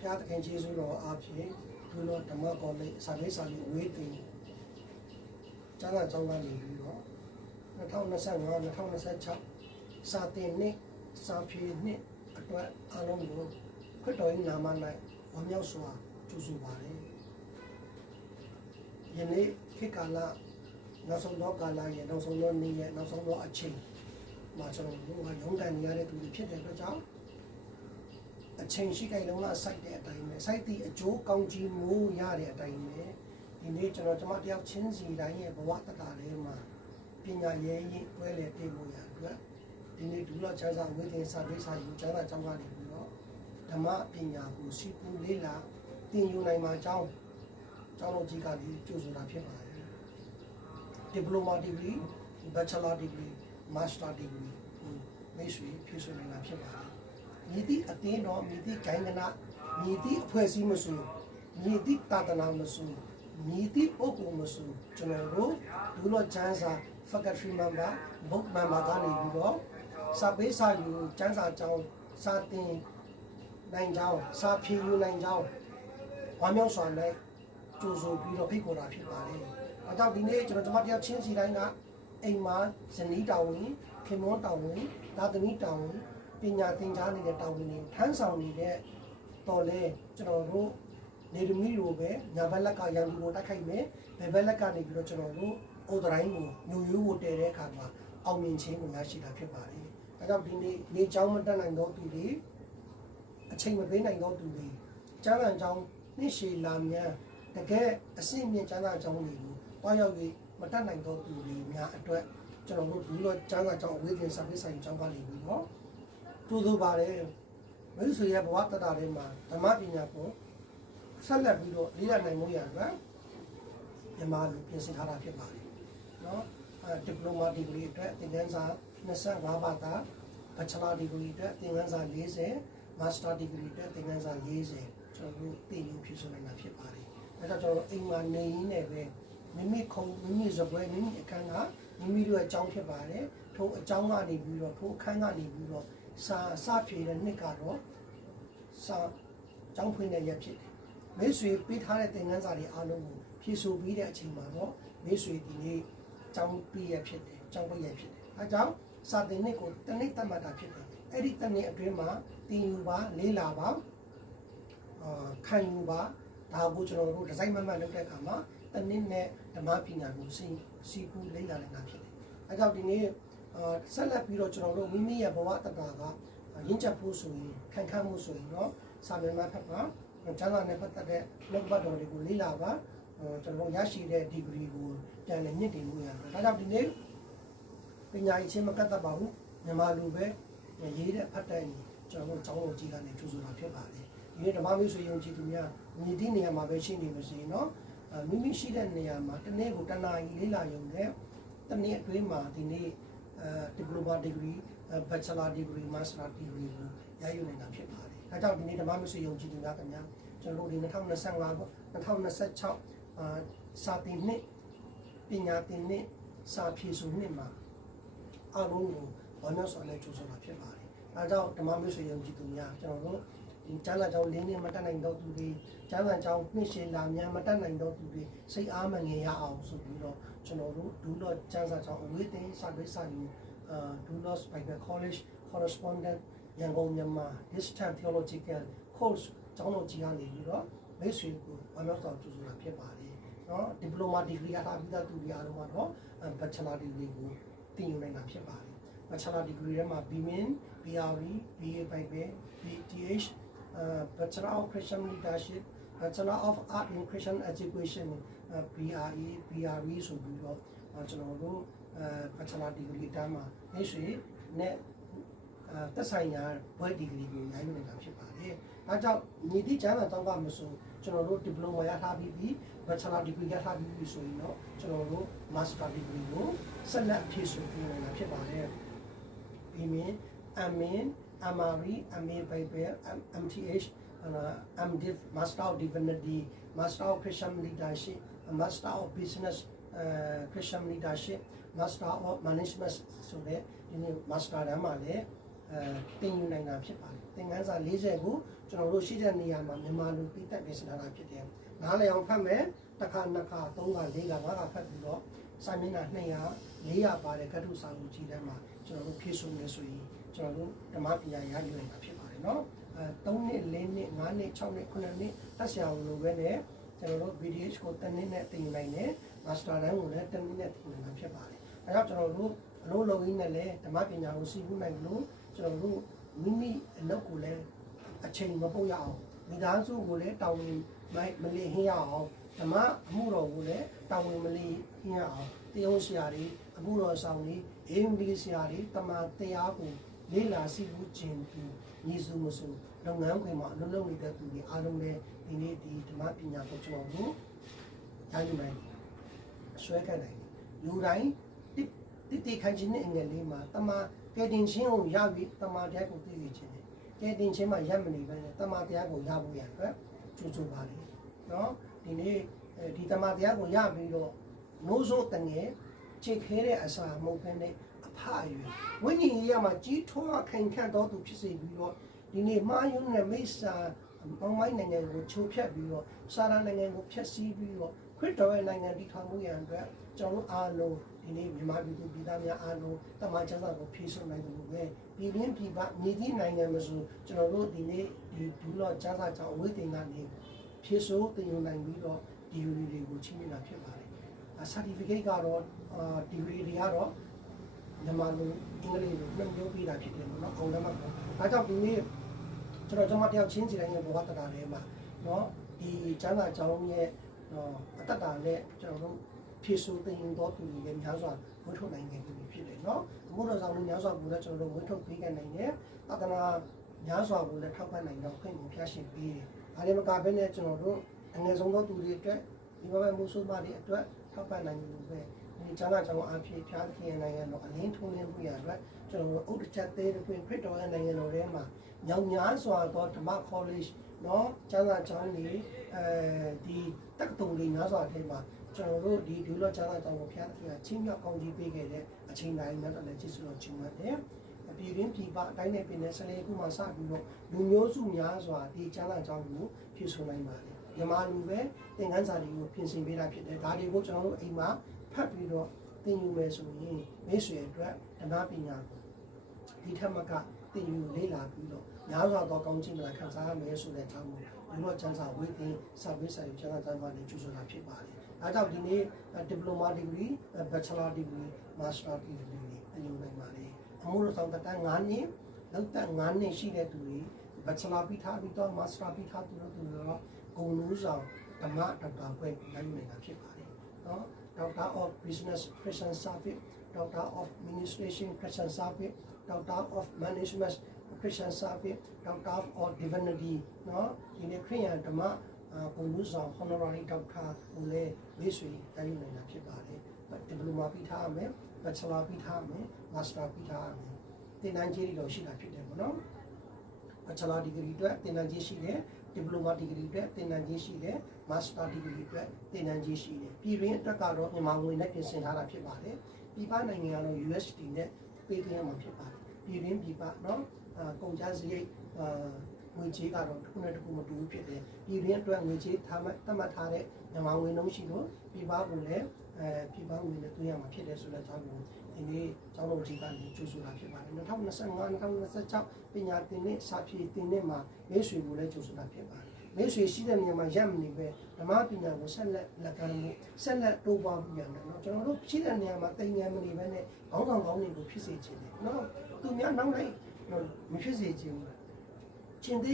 ဖျားသခင်ယေရှုတော်အားဖြင့်ဒူလောဓမ္မကောလိပ်စာရေးစာရေးဝေးတင်ကျမ်းစာကျောင်းကနေပြီးတော့2025-2026စာတင်နှစ်စာဖြေနှစ်အတွက်အားလုံးကိုခရစ်တော်၏နာမ၌ဝမ်းမြောက်စွာကြိုဆိုပါတယ်ယနေ့ခေတ်ကာလနောက်ဆုံးသောကာလရဲ့နောက်ဆုံးသောနေ့ရဲ့နောက်ဆုံးသောအချိန်မှာကျွန်တော်တို့ကရုန်းကန်နေရတဲ့သူတွေဖြစ်တဲ့အတွက်ကြောင့်အချိန်ရှိကြလုံးကစိုက်တဲ့အတိုင်းပဲစိုက်သည့်အကျိုးကောင်းကြီးမိုးရတဲ့အတိုင်းပဲဒီနေ့ကျွန်တော်တယောက်ချင်းစီတိုင်းရဲ့ဘဝတတာလေးမှာပညာရေးရင်တွဲလေပြေဖို့ရအတွက်ဒီနေ့ဒူလောချမ်းသာဝိသင်စာပေးစာယူကျမ်းစာကျောင်းကနေပြီးတော့ဓမ္မပညာကိုရှိပူလေးလာသင်ယူနိုင်မှာကျောင်းတော်ကြီးကလည်းကြိုဆိုတာဖြစ်ပါတယ်ဒီပလိုမာဒီဂရီဘက်ချလာဒီဂရီမာစတာဒီဂရီမိတ်ဆွေဖြစ်ဆိုနေတာဖြစ်ပါတယ်မြည်သည့်အသင်းတော်မြည်သည့်ဂိုင်းကနာမြည်သည့်အဖွဲ့အစည်းမဆိုမြည်သည့်တာသနာမဆိုမြည်သည့်ပုဂ္ဂိုလ်မဆိုကျွန်တော်တို့ဒူလောချမ်းစာ faculty member book member ကနေပြီးတော့စာပေးစာယူကျမ်းစာကျောင်းစာသင်နိုင်ကြောင်းစာဖြေယူနိုင်ကြောင်းဝမ်းမြောက်စွာနဲ့ကြိုဆိုပြီးတော့ဖိတ်ခေါ်တာဖြစ်ပါတယ်။အဲကြောင့်ဒီနေ့ကျွန်တော်တယောက်ချင်းစီတိုင်းကအိမ်မှာဇနီးတောင်းဝင်ခင်မွန်းတောင်းဝင်သာသမီတောင်းဝင်ပညာသင်ကြားနေတဲ့တောင်းဝင်တွေထမ်းဆောင်နေတဲ့တော်လဲကျွန်တော်တို့နေသမီးတို့ပဲညာဘက်လက်ကရန်သူကိုတိုက်ခိုက်မယ်ဘယ်ဘက်လက်ကနေပြီးတော့ကျွန်တော်တို့အိုဒတိုင်းကိုညိုရိုးကိုတည်တဲ့အခါမှာအောင်မြင်ခြင်းကိုရရှိတာဖြစ်ပါတယ်။အဲကြောင့်ဒီနေ့နေချောင်းမတက်နိုင်တော့သူတွေအချိန်မပေးနိုင်တော့သူတွေကျမ်းဂန်ကျောင်းနှစ်ရှည်လာမြန်တကယ်အစစ်မြင့်ကျမ်းစာကျောင်းတွေကိုတွားရောက်ပြီးမတက်နိုင်တော့သူတွေများအတွက်ကျွန်တော်တို့ဒီလိုကျမ်းစာကျောင်းအဝေးတင်စာပေးဆိုင်ကျောင်းကနေပြီးတော့တူတူပါတယ်မိတ်ဆွေရဲ့ဘဝတတာလေးမှာဓမ္မပညာကိုဆက်လက်ပြီးတော့လေ့လာနိုင်မှုရအတွက်မြန်မာလူပြင်ဆင်ထားတာဖြစ်ပါတယ်နော်ဒီပလိုမာဒီဂရီအတွက်သင်ခန်းစာ25ဘာသာဘက်ချလာဒီဂရီအတွက်သင်ခန်းစာ40မာစတာဒီဂရီအတွက်သင်ခန်းစာ40ကျွန်တော်တို့သင်ယူဖြစ်ဆိုနေတာဖြစ်ပါတယ်။အဲဒါကြောင့်အိမ်မှာနေရင်းနဲ့ပဲမိမိစပွဲမိမိအခန်းကမိမိတို့အကြောင်းဖြစ်ပါတယ်။ထိုအကြောင်းကနေပြီးတော့ထိုအခန်းကနေပြီးတော့စာဖြေတဲ့နှစ်ကတော့စာကျောင်းဖွင့်တဲ့ရက်ဖြစ်တယ်။မိတ်ဆွေပေးထားတဲ့သင်ခန်းစာတွေအားလုံးကိုဖြည့်ဆို့ပြီးတဲ့အချိန်မှာတော့မိတ်ဆွေဒီနေ့ကျောင်းပြည့်ရဖြစ်တယ်။ကျောင်းပိတ်ရဖြစ်တယ်။အဲကြောင့်စာသင်နှစ်ကိုတစ်နှစ်သတ်မှတ်တာဖြစ်တယ်။အဲ့ဒီတစ်နှစ်အတွင်းမှာသင်ယူပါလေးလာပါခံယူပါဒါကိုကျွန်တော်တို့ဒီဇိုင်းမှတ်လုပ်တဲ့အခါမှာတစ်နှစ်နဲ့ဓမ္မပညာကိုစီကူလေ့လာနိုင်တာဖြစ်တယ်။အဲကြောင့်ဒီနေ့ဆက်လက်ပြီးတော့ကျွန်တော်တို့မိမိရဲ့ဘဝတတာကရင့်ကျက်ဖို့ဆိုရင်ခံခန့်မှုဆိုရင်တော့စာပေမှာဖတ်ပါကျမ်းစာနဲ့ပတ်သက်တဲ့လောကပတ်တော်တွေကိုလေ့လာပါကျွန်တော်ရရှိတဲ့ဒီဂရီကိုပြန်လည်မြင့်တင်မှုရတယ်။ဒါကြောင့်ဒီနေ့ပညာရေးချင်းမကတ်တတ်ပါဘူးမြန်မာလူပဲရေးတဲ့ဖတ်တဲ့ကျွန်တော်တို့ကျောင်းတော်ကြီးကနေကြိုးဆိုတာဖြစ်ပါတယ်။ဒီနေ့ဓမ္မမိတ်ဆွေယုံကြည်သူများညီသည့်နေရာမှာပဲရှိနေလို့ရှိရင်တော့မိမိရှိတဲ့နေရာမှာတစ်နေ့ကိုတစ်နာရီလေးလာရုံနဲ့တစ်နေ့အတွင်းမှာဒီနေ့ဒီပလိုမာဒီဂရီဘက်ချလာဒီဂရီမာစတာဒီဂရီကိုရယူနေတာဖြစ်ပါတယ်။ဒါကြောင့်ဒီနေ့ဓမ္မမိတ်ဆွေယုံကြည်သူများခင်ဗျာကျွန်တော်တို့ဒီ2025-2026စာသင်နှစ်ပညာသင်နှစ်စာဖြေဆိုနှစ်မှာအားလုံးကိုဘာလို့ဆိုလဲကြိုးစားတာဖြစ်ပါတယ်။ဒါကြောင့်ဓမ္မမိတ်ဆွေယုံကြည်သူများကျွန်တော်တို့ဒီကျမ်းစာကျောင်း၄နှစ်မတက်နိုင်တော့သူတွေကျမ်းစာကျောင်းနှစ်ရှည်လာများမတက်နိုင်တော့သူတွေစိတ်အားမငြိမ်ရအောင်ဆိုပြီးတော့ကျွန်တော်တို့ဒူလော့ကျမ်းစာကျောင်းအဝေးသင်စာပေးစာယူဒူလော့ Bible College Correspondent ရန်ကုန်မြန်မာ Distance Theological Course ကျောင်းတော်ကြီးကနေပြီးတော့မိတ်ဆွေကိုဘာလို့ဆိုကြိုးစားတာဖြစ်ပါတယ်။နော်ဒီပလိုမာဒီဂရီရထားပြီးသားသူတွေအားလုံးကတော့ Bachelor Degree ကိုသင်ယူနိုင်တာဖြစ်ပါတယ်။ Bachelor Degree ထဲမှာ BMin, BRE, BA Bible, BTH Bachelor of Christian Leadership, Bachelor of Art in Christian Education, BRE, BRE ဆိုပြီးတော့ကျွန်တော်တို့Bachelor Degree တန်းမှာမိတ်ဆွေနဲ့သက်ဆိုင်ရာဘွဲ့ဒီဂရီကိုရယူနေတာဖြစ်ပါတယ်။ဒါကြောင့်ညီတိကျမ်းစာကျောင်းကမဆိုကျွန်တော်တို့ဒီပလိုမာရထားပြီး Bachelor Degree ရထားပြီးဆိုရင်တော့ကျွန်တော်တို့ Master Degree ကိုဆက်လက်ဖြည့်ဆို့ပေးနေတာဖြစ်ပါတယ်။ပြီးမြင် Amin, Amari, MA Bible, MTH, MDiv, Master of Divinity, Master of Christian Leadership, Master of Business Christian Leadership, Master of Management ဆိုတဲ့ဒီနေ့ Master တန်းမှာလည်း တင်ယူနိုင်တာဖြစ်ပါတယ်သင်ခန်းစာ40ကိုကျွန်တော်တို့ရှိတဲ့နေရာမှာမြန်မာလူပြီးတက်ပြင်ဆင်ထားတာဖြစ်တယ်နားလည်အောင်ဖတ်မယ်တစ်ခါနှစ်ခါသုံးခါလေးခါငါးခါဖတ်ပြီးတော့စာမျက်နှာ200 400ပါတဲ့ကတ္ထုစာအုပ်ကြီးထဲမှာကျွန်တော်တို့ဖြည့်ဆို့မယ်ဆိုရင်ကျွန်တော်တို့ဓမ္မပညာရယူနိုင်မှာဖြစ်ပါတယ်နော်3နှစ်4နှစ်5နှစ်6နှစ်9နှစ်တက်ဆရာဝန်လိုပဲနဲ့ကျွန်တော်တို့ VDH ကို1နှစ်နဲ့တင်ယူနိုင်တယ်မာစတာတန်းကိုလည်း1နှစ်နဲ့တင်ယူနိုင်ဖြစ်ပါတယ်အဲတော့ကျွန်တော်တို့အလို့လုံရင်းနဲ့လည်းဓမ္မပညာကိုစီးပူးနိုင်လို့ကျွန်တော်တို့မိမိအလုပ်ကိုလည်းအချိန်မပုတ်ရအောင်မိသားစုကိုလည်းတောင်းဝင်မလီဟင်းရအောင်ဓမ္မအမှုတော်ကိုလည်းတောင်းဝင်မလီဟင်းရအောင်တရားဆရာတွေအမှုတော်ဆောင်တွေအင်္ဂလိပ်ဆရာတွေတမန်တရားကိုလေ့လာစီးပူးခြင်းသူညီစုမစုလုပ်ငန်းခွင်မှာအလုပ်လုပ်နေတဲ့သူတွေအားလုံးလည်းဒီနေ့ဒီဓမ္မပညာကိုကျွန်တော်တို့ရယူနိုင်ဆွဲခတ်နိုင်လူတိုင်းတိခိုင်ခြင်းနဲ့အငယ်လေးမှာတမန်ကဲတင်ချင်းကိုရပြီးတမန်တရားကိုသိသိခြင်းနဲ့ကဲတင်ချင်းမှာရပ်မနေပဲနဲ့တမန်တရားကိုရဖို့ရအတွက်ကြိုးစားပါလေနော်ဒီနေ့ဒီတမန်တရားကိုရပြီးတော့နိုးစိုးတငယ်ချစ်ခဲတဲ့အစာမဟုတ်ဘဲနဲ့အဖအရွယ်ဝိညာဉ်ရေးမှာကြီးထွားခိုင်ခန့်တော်သူဖြစ်စေပြီးတော့ဒီနေ့မာယုံနဲ့မိစ္ဆာပေါင်းမိုင်းနိုင်ငံကိုချိုးဖျက်ပြီးတော့စာရနိုင်ငံကိုဖျက်ဆီးပြီးတော့ခရစ်တော်ရဲ့နိုင်ငံတည်ထောင်မှုရန်အတွက်ကျွန်တော်အားလုံးဒီနေ့မြန်မာပြည်သူပြည်သားများအားလုံးတမန်ကျမ်းစာကိုဖြည့်စွက်နိုင်တယ်လို့ပဲပြည်တွင်းပြည်ပမြေကြီးနိုင်ငံမှာဆိုကျွန်တော်တို့ဒီနေ့ဒီဒူလော့ကျမ်းစာကြောင့်အဝိသင်ကနေဖြည့်စွက်တင်ယူနိုင်ပြီးတော့ဒီယူနီတွေကိုချင်းမြင်တာဖြစ်ပါတယ်။ certificate ကတော့ဒီဂရီတွေကတော့မြန်မာလိုအင်္ဂလိပ်လိုနှစ်မျိုးပြီးတာဖြစ်တယ်ပေါ့နော်အောင်လည်းမဟုတ်။ဒါကြောင့်ဒီနေ့ကျွန်တော်တယောက်ချင်းစီတိုင်းရဲ့ဘဝတတာထဲမှာနော်ဒီကျမ်းစာကြောင်းရဲ့အတ္တတာနဲ့ကျွန်တော်တို့ဖြည့်ဆို့တင်ယူတော်သူတွေများစွာဝှထုတ်နိုင်နေပြီဖြစ်တယ်နော်အမှုတော်ဆောင်တွေများစွာကိုလည်းကျွန်တော်တို့ဝှထုတ်ပေးခဲ့နိုင်တယ်သာသနာများစွာကိုလည်းထောက်ပံ့နိုင်တော့ခွင့်ပြုဖျားရှင်ပေးတယ်ဒါလည်းမကဘဲနဲ့ကျွန်တော်တို့အငယ်ဆုံးသောသူတွေအတွက်ဒီဘက်မုဆိုးမတွေအတွက်ထောက်ပံ့နိုင်လို့ပဲဒီကျမ်းစာကြောင်းအဖြစ်ဖျားခင်နိုင်ငံတော်အလင်းထုံးလင်းမှုရအတွက်ကျွန်တော်တို့ဥဒ္ဒချက်သေးတဲ့ခရစ်တော်ရဲ့နိုင်ငံတော်ထဲမှာညောင်များစွာသောဓမ္မ college နော်ကျမ်းစာကျောင်းတွေဒီတက္ကသိုလ်တွေများစွာထဲမှာကျွန်တော်တို့ဒီဒူလော့ကျမ်းစာကျောင်းကိုဖျားခင်ချင်းမြောက်ကောင်းကြီးပေးခဲ့တဲ့အချိန်တိုင်းနဲ့လည်းကျေးဇူးတော်ချီးမွမ်းတယ်ပြည်တွင်းပြည်ပအတိုင်းနဲ့ပြည်နယ်ဆယ်လေးခုမှစပြီးတော့လူမျိုးစုများစွာဒီကျမ်းစာကျောင်းကိုဖြည့်ဆို့နိုင်ပါတယ်မြန်မာလူပဲသင်ခန်းစာတွေကိုပြင်ဆင်ပေးတာဖြစ်တယ်ဒါတွေကိုကျွန်တော်တို့အိမ်မှာဖတ်ပြီးတော့သင်ယူမယ်ဆိုရင်မိတ်ဆွေအတွက်ဓမ္မပညာကိုဒီထက်မကသင်ယူလေ့လာပြီးတော့များစွာသောကောင်းချီးမလာခံစားရမယ်ဆိုတဲ့အကြောင်းကိုဒီလိုကျမ်းစာဝိသင်စာပေစာရေးကျမ်းစာကျောင်းကနေကျူးဆိုတာဖြစ်ပါတယ်အဲကြောင့်ဒီနေ့ diploma degree bachelor degree master degree တွေသင်ယူနိုင်ပါတယ်အမှုတော်ဆောင်တန်း9နှစ်လောက်တန်း9နှစ်ရှိတဲ့သူတွေ bachelor ပြီးထားပြီးတော့ master ပြီးထားသူတို့တော့ဂုဏ်လို့ဆောင်ဓမ္မဒေါက်တာဘွဲ့ရယူနိုင်တာဖြစ်ပါတယ်နော် Doctor of Business Christian Service Doctor of Administration Christian Service Doctor of Management Christian Service Doctor of Divinity နော်ဒီနေ့ခရိယန်ဓမ္မဂုဏ်လို့ဆောင် honorary doctor ကိုလည်းလေးဆွေရယူနိုင်တာဖြစ်ပါတယ် diploma ပြီးထားရမယ် bachelor ပြီးထားရမယ် master ပြီးထားရမယ်သင်တန်းကြီးတွေတော့ရှိတာဖြစ်တယ်ပေါ့နော် bachelor degree အတွက်သင်တန်းကြီးရှိတယ် diploma degree အတွက်သင်တန်းကြီးရှိတယ် master degree အတွက်သင်တန်းကြီးရှိတယ်ပြည်တွင်းအတွက်ကတော့မြန်မာငွေနဲ့ပြင်ဆင်ထားတာဖြစ်ပါတယ်ပြည်ပနိုင်ငံကတော့ USD နဲ့ပေးသွင်းမှာဖြစ်ပါတယ်ပြည်တွင်းပြည်ပနော်ကုန်ကျစရိတ်ငွေကြေးကတော့တစ်ခုနဲ့တစ်ခုမတူဘူးဖြစ်တယ်ပြည်တွင်းအတွက်ငွေကြေးသတ်မှတ်ထားတဲ့မြန်မာငွေနှုန်းရှိလို့ပြည်ပကိုလည်းပြည်ပငွေနဲ့သွင်းရမှာဖြစ်တယ်ဆိုတဲ့အကြောင်းကိုဒီနေ့ကျောင်းတော်ကြီးကနေကြိုးဆိုတာဖြစ်ပါတယ်2025-2026ပညာသင်နှစ်စာဖြည့်သင်နှစ်မှာမိတ်ဆွေကိုလည်းကြိုးဆိုတာဖြစ်ပါတယ်မိတ်ဆွေရှိတဲ့နေရာမှာရပ်မနေပဲဓမ္မပညာကိုဆက်လက်လက်ခံမှုဆက်လက်တိုးပွားမှုရတယ်နော်ကျွန်တော်တို့ရှိတဲ့နေရာမှာတင်ငယ်မနေပဲနဲ့ခေါင်းဆောင်ကောင်းတွေကိုဖြစ်စေချင်တယ်နော်သူများနောက်လိုက်မဖြစ်စေချင်ဘူးချင်းသေ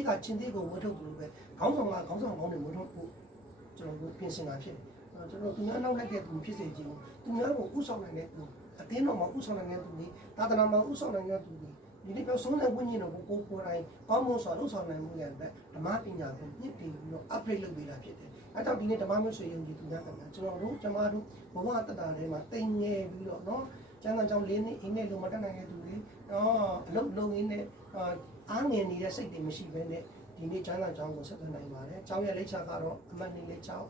းကိုဝတ်ထုတ်လို့ပဲခေါင်းဆောင်ကခေါင်းဆောင်ကောင်းတွေဝတ်ထုတ်ဖို့ကျွန်တော်တို့ပြင်ဆင်တာဖြစ်တယ်ကျွန်တော်သူများနောက်လိုက်တဲ့သူဖြစ်စေချင်ဘူးသူများကိုဥဆောင်နိုင်တဲ့သူအတင်းတော်မှာဥဆောင်နိုင်တဲ့သူတွေသာသနာမှာဥဆောင်နိုင်တဲ့သူတွေဒီနေ့ပြောဆုံးတဲ့ဝိညာဉ်တော်ကိုကိုယ်တိုင်ကောင်းမွန်စွာဥဆောင်နိုင်မှုရတဲ့ဓမ္မပညာကိုမြင့်တင်ပြီးတော့ upgrade လုပ်ပေးတာဖြစ်တယ်။အဲကြောင့်ဒီနေ့ဓမ္မမျိုးဆွေယုံကြည်သူများခင်ဗျာကျွန်တော်တို့ဘဝတတထဲမှာတိမ်ငယ်ပြီးတော့နော်ကျမ်းစာကြောင့်၄နှစ်အင်းနဲ့လုံမတက်နိုင်တဲ့သူတွေနော်အလုပ်လုပ်ရင်းနဲ့အားငယ်နေတဲ့စိတ်တွေမရှိဘဲနဲ့ဒီနေ့ကျမ်းစာကြောင့်ကိုဆက်သွယ်နိုင်ပါတယ်။ကျောင်းရဲ့လိပ်စာကတော့အမှတ်2လေးကျောင်း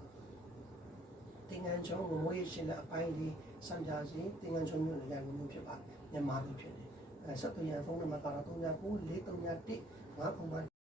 သင်္ကန်းကျောင်းကိုမိုးရရှင်တဲ့အပိုင်းလေးစံပြစီသင်္ကန်းကျောင်းမျိုးလည်းရမျိုးဖြစ်ပါမြန်မာပြည်ဖြစ်တယ်။ ဆက်သွယ်ရန်ဖုန်းနံပါတ်ကတော့399431 5